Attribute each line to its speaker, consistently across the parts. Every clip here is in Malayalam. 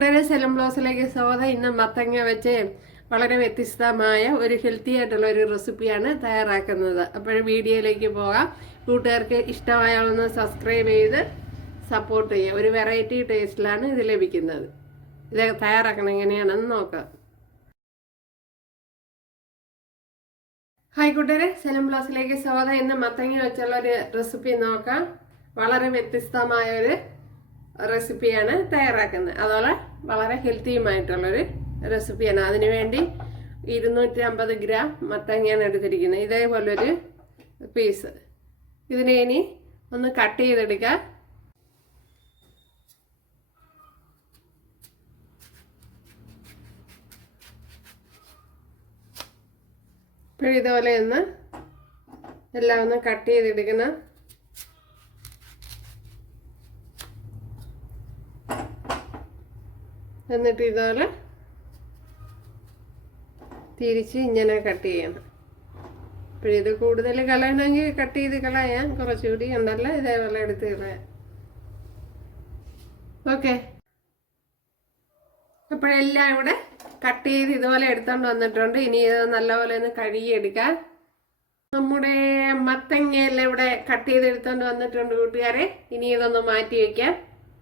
Speaker 1: വളരെ സെലം ബ്ലൗസിലേക്ക് സ്വാഗതം ഇന്ന് മത്തങ്ങ വെച്ച് വളരെ വ്യത്യസ്തമായ ഒരു ഹെൽത്തി ആയിട്ടുള്ള ഒരു റെസിപ്പിയാണ് തയ്യാറാക്കുന്നത്. അപ്പോൾ വീഡിയോയിലേക്ക് പോകാം. കൂട്ടുകാർക്ക് ഇഷ്ടമായാലൊന്ന് സബ്സ്ക്രൈബ് ചെയ്ത് സപ്പോർട്ട് ചെയ്യുക. ഒരു വെറൈറ്റി ടേസ്റ്റിലാണ് ഇത് ലഭിക്കുന്നത്. ഇത് തയ്യാറാക്കണം എങ്ങനെയാണെന്ന് നോക്കാം. ഹായ് കൂട്ടുകാരെ സെലം ബ്ലൗസിലേക്ക് സ്വാഗതം ഇന്ന് മത്തങ്ങ വെച്ചുള്ള ഒരു റെസിപ്പി നോക്കാം. വളരെ വ്യത്യസ്തമായ ഒരു റെസിപ്പിയാണ് തയ്യാറാക്കുന്നത്. അതുപോലെ വളരെ ഹെൽത്തിയുമായിട്ടുള്ളൊരു റെസിപ്പിയാണ് അതിനുവേണ്ടി ഇരുന്നൂറ്റി അമ്പത് ഗ്രാം മത്തങ്ങയാണ് എടുത്തിരിക്കുന്നത്. ഇതേപോലൊരു പീസ് ഇതിനെ ഇനി ഒന്ന് കട്ട് ചെയ്തെടുക്കുക ഇപ്പോഴിതുപോലെ ഒന്ന് എല്ലാം ഒന്ന് കട്ട് ചെയ്തെടുക്കണം. എന്നിട്ട് ഇതുപോലെ തിരിച്ച് ഇങ്ങനെ കട്ട് ചെയ്യണം. അപ്പോൾ കൂടുതൽ കളയണമെങ്കിൽ കട്ട് ചെയ്ത് കളയാം. കുറച്ചുകൂടി ഉണ്ടല്ലോ ഇതേപോലെ എടുത്ത് കളയാം. ഓക്കെ. അപ്പോഴെല്ലാം ഇവിടെ കട്ട് ചെയ്ത് ഇതുപോലെ എടുത്തോണ്ട് വന്നിട്ടുണ്ട്. ഇനി ഇത് നല്ലപോലെ ഒന്ന് കഴുകിയെടുക്കാം. നമ്മുടെ മത്തങ്ങയെല്ലാം ഇവിടെ കട്ട് ചെയ്ത് എടുത്തോണ്ട് വന്നിട്ടുണ്ട് കൂട്ടുകാരെ. ഇനി ഇതൊന്ന് മാറ്റി വയ്ക്കാം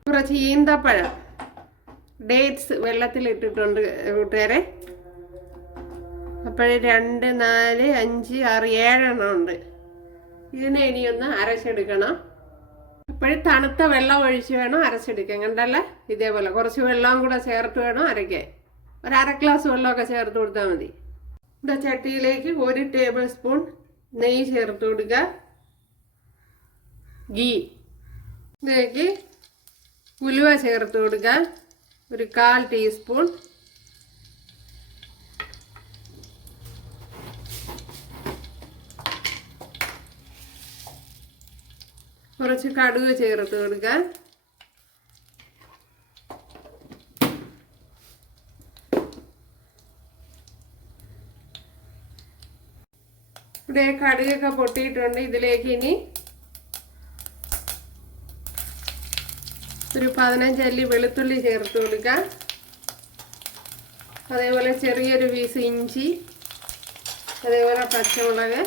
Speaker 1: കുറച്ച് ഈന്തപ്പഴം. ഡേറ്റ്സ് വെള്ളത്തിലിട്ടിട്ടുണ്ട് കൂട്ടുകാരെ. അപ്പോൾ രണ്ട് നാല് അഞ്ച് ആറ് ഏഴെണ്ണം ഉണ്ട്. ഇതിനെ ഇനി ഒന്ന് അരച്ചെടുക്കണം. അപ്പോഴും തണുത്ത വെള്ളം ഒഴിച്ച് വേണം അരച്ചെടുക്കാൻ. കണ്ടല്ലേ? ഇതേപോലെ കുറച്ച് വെള്ളവും കൂടെ ചേർത്ത് വേണം അരയ്ക്കാൻ. ഒരു അര ഗ്ലാസ് വെള്ളമൊക്കെ ചേർത്ത് കൊടുത്താൽ മതി. ഇവിടെ ചട്ടിയിലേക്ക് ഒരു ടേബിൾ സ്പൂൺ നെയ്യ് ചേർത്ത് കൊടുക്കുക ഗീ. ഇതിലേക്ക് ഉലുവ ചേർത്ത് കൊടുക്കുക ഒരു കാൽ ടീസ്പൂൺ. കുറച്ച് കടുക് ചേർത്ത് കൊടുക്കുക ഇവിടെ കടുകൊക്കെ പൊട്ടിയിട്ടുണ്ട്. ഇതിലേക്ക് ഇനി ഒരു പതിനഞ്ചല്ലി വെളുത്തുള്ളി ചേർത്ത് കൊടുക്കാം. അതേപോലെ ചെറിയൊരു പീസ് ഇഞ്ചി അതേപോലെ പച്ചമുളക്.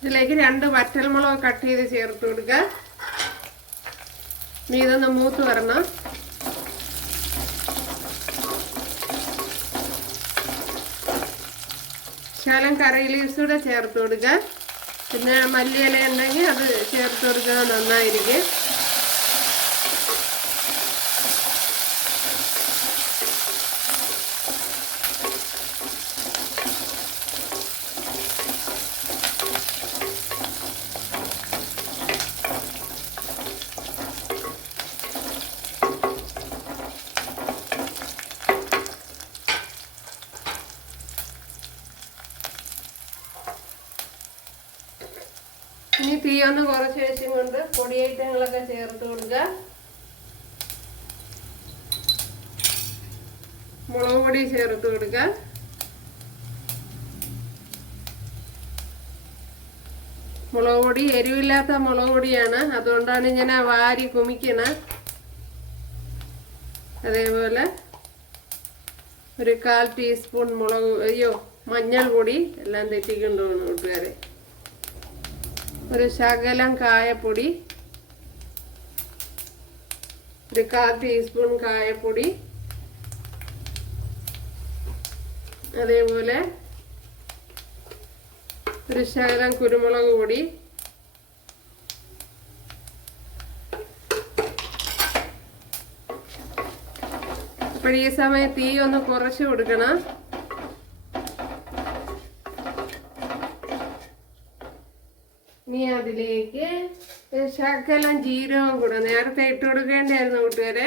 Speaker 1: ഇതിലേക്ക് രണ്ട് വറ്റൽമുളക് കട്ട് ചെയ്ത് ചേർത്ത് കൊടുക്കുക നീ ഇതൊന്ന് മൂത്ത് വരണം. ശകലം കറി ലീവ്സ് കൂടെ ചേർത്ത് കൊടുക്കുക പിന്നെ മല്ലിയില ഉണ്ടെങ്കിൽ അത് ചേർത്ത് കൊടുക്കുക നന്നായിരിക്കും. തീ കുറച്ച് വെച്ചും കൊണ്ട് പൊടി ഐറ്റങ്ങളൊക്കെ ചേർത്ത് കൊടുക്കുക മുളക് പൊടി ചേർത്ത് കൊടുക്കുക മുളക് പൊടി എരിവില്ലാത്ത മുളക് പൊടിയാണ്. അതുകൊണ്ടാണ് ഇങ്ങനെ വാരി കുമിക്കണ. അതേപോലെ ഒരു കാൽ ടീസ്പൂൺ മുളക് അയ്യോ മഞ്ഞൾ പൊടി എല്ലാം തെറ്റിക്കൊണ്ടുപോകണം കൂട്ടുകാരെ. ഒരു ശകലം കായപ്പൊടി ഒരു കാൽ ടീസ്പൂൺ കായപ്പൊടി അതേപോലെ ഒരു ശകലം കുരുമുളക് പൊടി അപ്പോൾ ഈ സമയത്ത് തീ ഒന്ന് കുറച്ച് കൊടുക്കണം. ഇനി അതിലേക്ക് ശകലം ജീരകം കൂടെ നേരത്തെ ഇട്ട് കൊടുക്കേണ്ടായിരുന്നു കൂട്ടുകാരെ.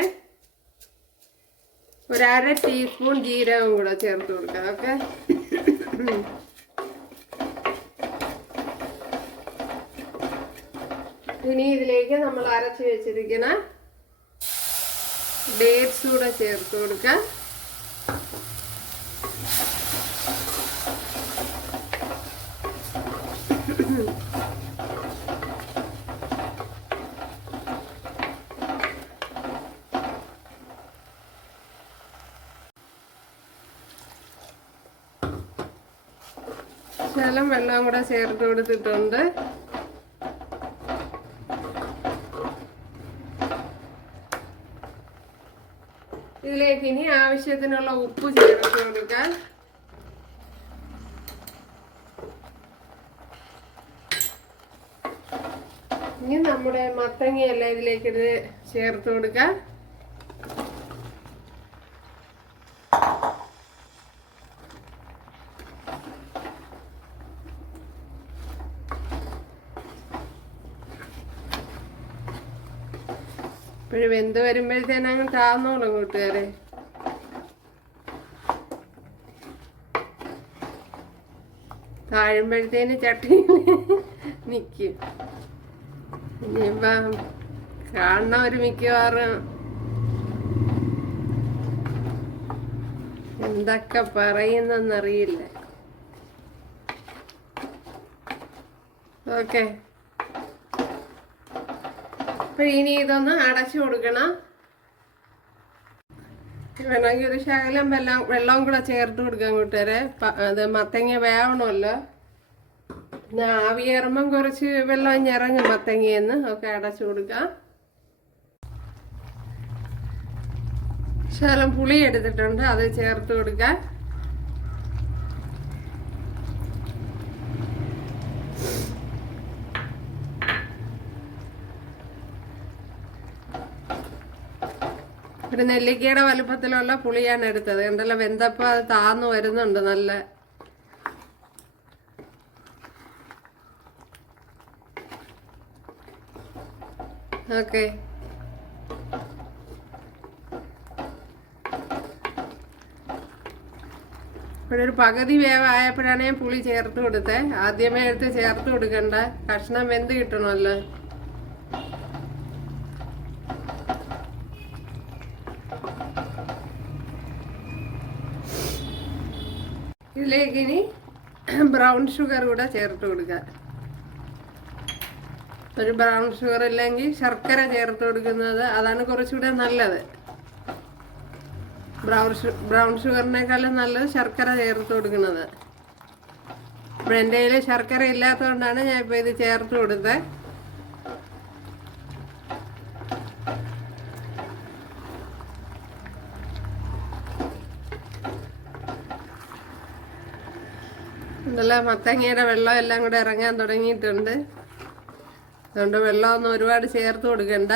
Speaker 1: ഒരു അര ടീസ്പൂൺ ജീരകം കൂടെ ചേർത്ത് കൊടുക്കാം ഓക്കെ? ഇനി ഇതിലേക്ക് നമ്മൾ അരച്ച് വെച്ചിരിക്കുന്ന ഡേറ്റ്സ് കൂടെ ചേർത്ത് കൊടുക്കാം. ശകലം വെള്ളവും കൂടെ ചേർത്ത് കൊടുത്തിട്ടുണ്ട്. ഇതിലേക്ക് ഇനി ആവശ്യത്തിനുള്ള ഉപ്പ് ചേർത്ത് കൊടുക്കാൻ ഇനി നമ്മുടെ മത്തങ്ങയെല്ലാം ഇതിലേക്ക് ഇത് ചേർത്ത് കൊടുക്കാം. ഇപ്പോഴും വെന്ത് വരുമ്പോഴത്തേനും അങ്ങ് താന്നോളും കൂട്ടുകാരെ. താഴുമ്പോഴത്തേന് ചട്ടി നിൽക്കും ഇനിയിപ്പം ഒരു മിക്കവാറും എന്തൊക്കെ പറയുന്നെന്നറിയില്ല. ഓക്കെ. അപ്പൊ ഇനി ഇതൊന്ന് അടച്ചു കൊടുക്കണം. വേണമെങ്കിൽ ഒരു ശകലം വെള്ളം വെള്ളവും കൂടെ ചേർത്ത് കൊടുക്കാൻ കൂട്ടുകാരെ. അത് മത്തങ്ങ വേവണമല്ലോ. പിന്നെ ആവിയേറുമ്പം കുറച്ച് വെള്ളം ഇറങ്ങും മത്തങ്ങയെന്ന് ഒക്കെ അടച്ചു കൊടുക്കാം. ശകലം പുളി എടുത്തിട്ടുണ്ട്. അത് ചേർത്ത് കൊടുക്കാം. ഒരു നെല്ലിക്കയുടെ വലുപ്പത്തിലുള്ള പുളിയാണ് എടുത്തത്. കണ്ടല്ലോ വെന്തപ്പം അത് താന്നു വരുന്നുണ്ട് നല്ല. ഓക്കെ. ഒരു പകുതി വേവായപ്പോഴാണ് ഞാൻ പുളി ചേർത്ത് കൊടുത്തത് ആദ്യമേ എടുത്ത് ചേർത്ത് കൊടുക്കണ്ട. കഷ്ണം വെന്ത് കിട്ടണമല്ലോ. ഇതിലേക്ക് ഇനി ബ്രൗൺ ഷുഗർ കൂടെ ചേർത്ത് കൊടുക്കുക. ഒരു ബ്രൗൺ ഷുഗർ ഇല്ലെങ്കിൽ ശർക്കര ചേർത്ത് കൊടുക്കുന്നത് അതാണ് കുറച്ചുകൂടെ നല്ലത്. ബ്രൗൺ ബ്രൗൺ ഷുഗറിനേക്കാളും നല്ലത് ശർക്കര ചേർത്ത് കൊടുക്കുന്നത്. അപ്പോൾ എന്റെ കയ്യിൽ ശർക്കര ഇല്ലാത്തതുകൊണ്ടാണ് ഞാൻ ഇപ്പോൾ ഇത് ചേർത്ത് കൊടുത്തത്. നല്ല മത്തങ്ങയുടെ വെള്ളം എല്ലാം കൂടെ ഇറങ്ങാൻ തുടങ്ങിയിട്ടുണ്ട്. അതുകൊണ്ട് വെള്ളമൊന്നും ഒരുപാട് ചേർത്ത് കൊടുക്കണ്ട.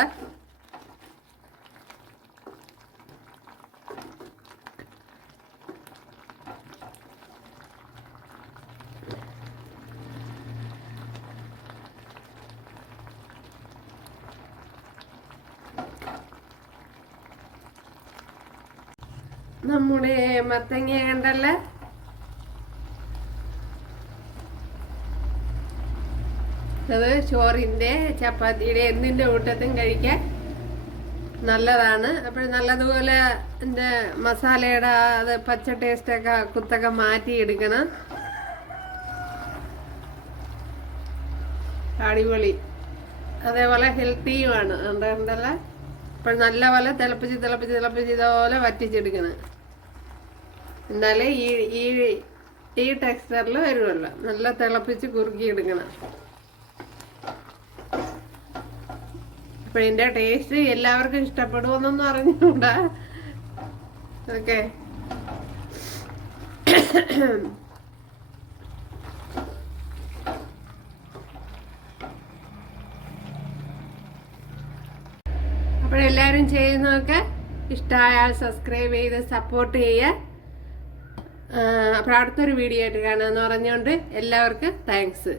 Speaker 1: നമ്മുടെ മത്തങ്ങ കണ്ടല്ലേ അത് ചോറിന്റെ ചപ്പാത്തിയുടെ എന്തിന്റെ കൂട്ടത്തും കഴിക്കാൻ നല്ലതാണ്. അപ്പോൾ നല്ലതുപോലെ എന്റെ മസാലയുടെ അത് പച്ച ടേസ്റ്റൊക്കെ കുത്തൊക്കെ മാറ്റിയെടുക്കണം. അടിപൊളി. അതേപോലെ ഹെൽത്തിയുമാണ്. ഉണ്ടല്ല? അപ്പോൾ നല്ലപോലെ തിളപ്പിച്ച് തിളപ്പിച്ച് തിളപ്പിച്ച് ഇതുപോലെ വറ്റിച്ചെടുക്കണം. എന്നാലേ ഈ ഈ ഈ ടെക്സ്ചറിൽ വരുമല്ലോ. നല്ല തിളപ്പിച്ച് കുറുക്കി അപ്പൊ ഇതിന്റെ ടേസ്റ്റ് എല്ലാവർക്കും ഇഷ്ടപ്പെടുമെന്നൊന്നും അറിഞ്ഞുകൂടാ. ഓക്കെ അപ്പോഴെല്ലാവരും ചെയ്യുന്നതൊക്കെ ഇഷ്ടമായാൽ സബ്സ്ക്രൈബ് ചെയ്ത് സപ്പോർട്ട് ചെയ്യുക. അപ്പോൾ അടുത്തൊരു വീഡിയോ ആയിട്ട് കാണാമെന്ന് പറഞ്ഞുകൊണ്ട് എല്ലാവർക്കും താങ്ക്സ്